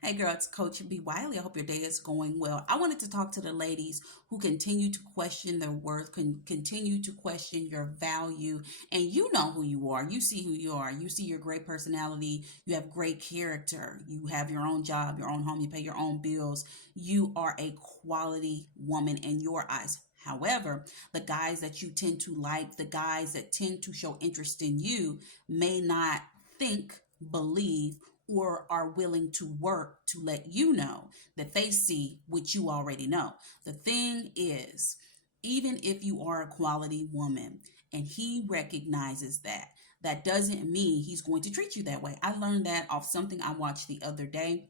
Hey girl, it's Coach B. Wiley. I hope your day is going well. I wanted to talk to the ladies who continue to question their worth, continue to question your value, and you know who you are. You see who you are. You see your great personality. You have great character. You have your own job, your own home. You pay your own bills. You are a quality woman in your eyes. However, the guys that you tend to like, the guys that tend to show interest in you, may not think, believe, or are willing to work to let you know that they see what you already know. The thing is, even if you are a quality woman and he recognizes that, that doesn't mean he's going to treat you that way. I learned that off something I watched the other day,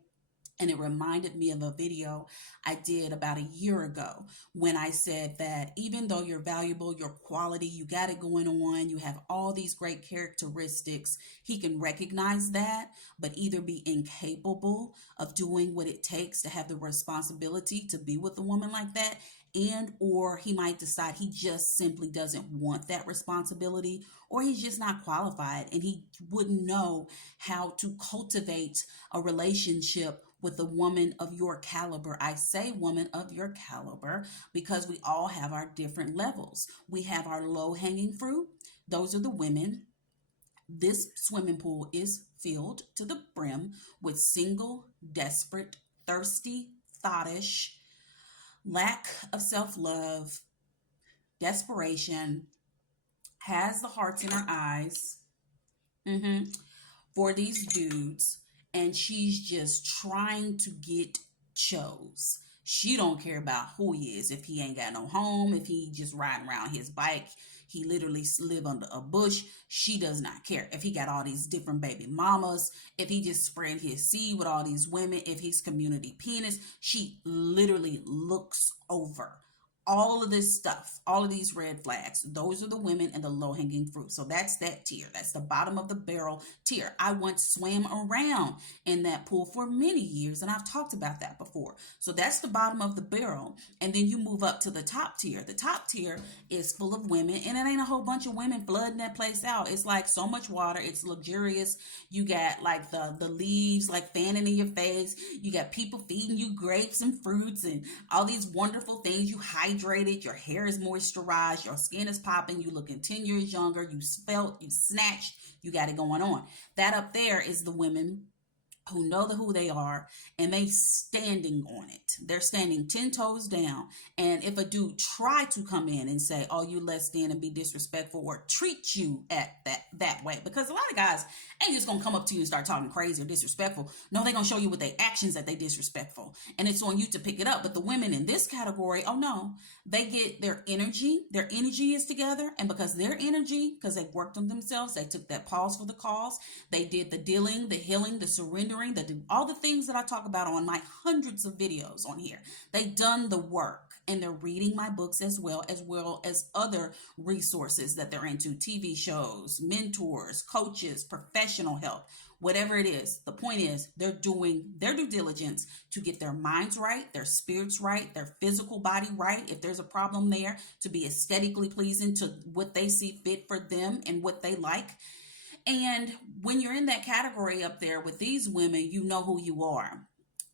and it reminded me of a video I did about a year ago when I said that even though you're valuable, you're quality, you got it going on, you have all these great characteristics, he can recognize that, but either be incapable of doing what it takes to have the responsibility to be with a woman like that, and or he might decide he just simply doesn't want that responsibility, or he's just not qualified and he wouldn't know how to cultivate a relationship with a woman of your caliber. I say woman of your caliber because we all have our different levels. We have our low hanging fruit. Those are the women. This swimming pool is filled to the brim with single, desperate, thirsty, thoughtish, lack of self love, desperation, has the hearts in her eyes, hmm for these dudes, and she's just trying to get chose. She don't care about who he is. If he ain't got no home, if he just riding around his bike, he literally live under a bush. She does not care. If he got all these different baby mamas, if he just spread his seed with all these women, if he's community penis, she literally looks over all of this stuff, all of these red flags. Those are the women and the low hanging fruit. So that's that tier. That's the bottom of the barrel tier. I once swam around in that pool for many years, and I've talked about that before. So that's the bottom of the barrel. And then you move up to the top tier. The top tier is full of women, and it ain't a whole bunch of women flooding that place out. It's like so much water. It's luxurious. You got like the leaves like fanning in your face. You got people feeding you grapes and fruits and all these wonderful things. You hydrated, your hair is moisturized, your skin is popping, you looking 10 years younger, you spelt, you snatched, you got it going on. That up there is the women who know who they are, and they standing on it. They're standing 10 toes down. And if a dude try to come in and say, oh, you less than, and be disrespectful or treat you at that way, because a lot of guys ain't just gonna come up to you and start talking crazy or disrespectful. No, they're gonna show you with their actions that they disrespectful, and it's on you to pick it up. But the women in this category, oh no, they get their energy is together, and because their energy, because they worked on themselves, they took that pause for the cause, they did the dealing, the healing, the surrendering, all the things that I talk about on my hundreds of videos on here. They done the work, and they're reading my books as other resources that they're into, TV shows, mentors, coaches, professional help, whatever it is. The point is they're doing their due diligence to get their minds right, their spirits right, their physical body right. If there's a problem there, to be aesthetically pleasing to what they see fit for them and what they like. And when you're in that category up there with these women, you know who you are.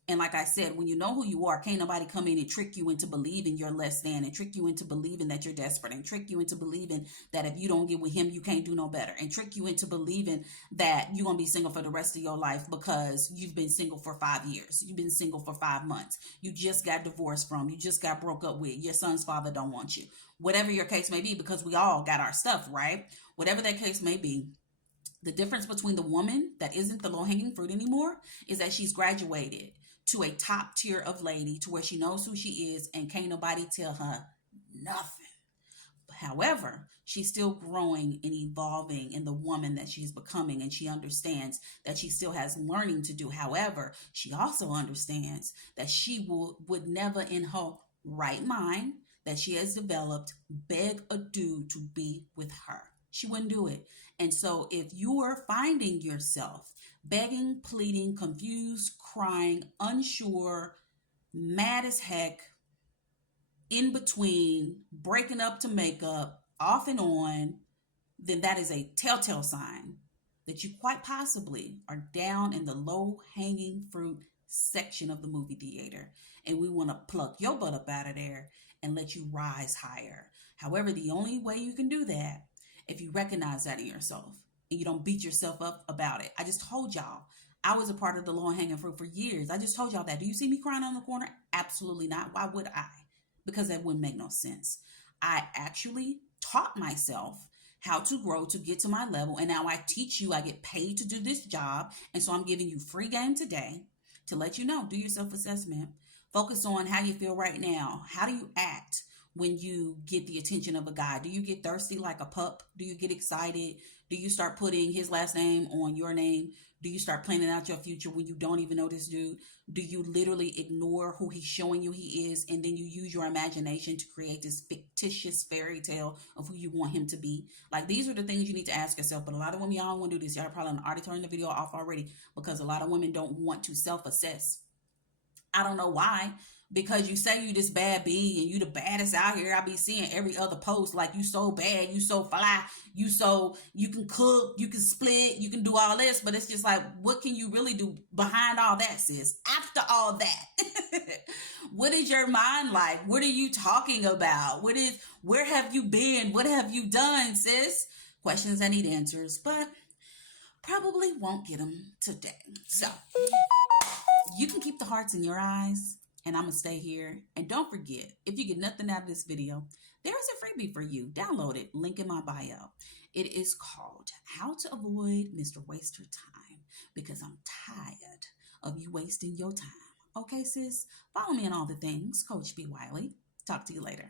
And like I said, when you know who you are, can't nobody come in and trick you into believing you're less than, and trick you into believing that you're desperate, and trick you into believing that if you don't get with him, you can't do no better, and trick you into believing that you're going to be single for the rest of your life because you've been single for 5 years. You've been single for 5 months. You just got divorced from. You just got broke up with. Your son's father don't want you. Whatever your case may be, because we all got our stuff, right? Whatever that case may be. The difference between the woman that isn't the low-hanging fruit anymore is that she's graduated to a top tier of lady to where she knows who she is and can't nobody tell her nothing. However, she's still growing and evolving in the woman that she's becoming, and she understands that she still has learning to do. However, she also understands that she would never in her right mind that she has developed beg a dude to be with her. She wouldn't do it. And so if you are finding yourself begging, pleading, confused, crying, unsure, mad as heck, in between, breaking up to make up, off and on, then that is a telltale sign that you quite possibly are down in the low hanging fruit section of the movie theater. And we want to pluck your butt up out of there and let you rise higher. However, the only way you can do that, if you recognize that in yourself and you don't beat yourself up about it. I just told y'all, I was a part of the low hanging fruit for years. I just told y'all that. Do you see me crying on the corner? Absolutely not. Why would I? Because that wouldn't make no sense. I actually taught myself how to grow to get to my level. And now I teach you, I get paid to do this job. And so I'm giving you free game today to let you know, do your self assessment. Focus on how you feel right now. How do you act when you get the attention of a guy? Do you get thirsty like a pup? Do you get excited? Do you start putting his last name on your name? Do you start planning out your future when you don't even know this dude? Do you literally ignore who he's showing you he is, and then you use your imagination to create this fictitious fairy tale of who you want him to be? Like, these are the things you need to ask yourself. But a lot of women, y'all don't want to do this. Y'all probably already turned the video off already, because a lot of women don't want to self-assess. I don't know why. Because you say you this bad bee and you the baddest out here. I be seeing every other post like, you so bad, you so fly, you can cook, you can split, you can do all this. But it's just like, what can you really do behind all that, sis? After all that, what is your mind like? What are you talking about? Where have you been? What have you done, sis? Questions that need answers, but probably won't get them today. So you can keep the hearts in your eyes, and I'm going to stay here. And don't forget, if you get nothing out of this video, there is a freebie for you. Download it. Link in my bio. It is called How to Avoid Mr. Waste Your Time, because I'm tired of you wasting your time. Okay, sis? Follow me on all the things. Coach B. Wiley. Talk to you later.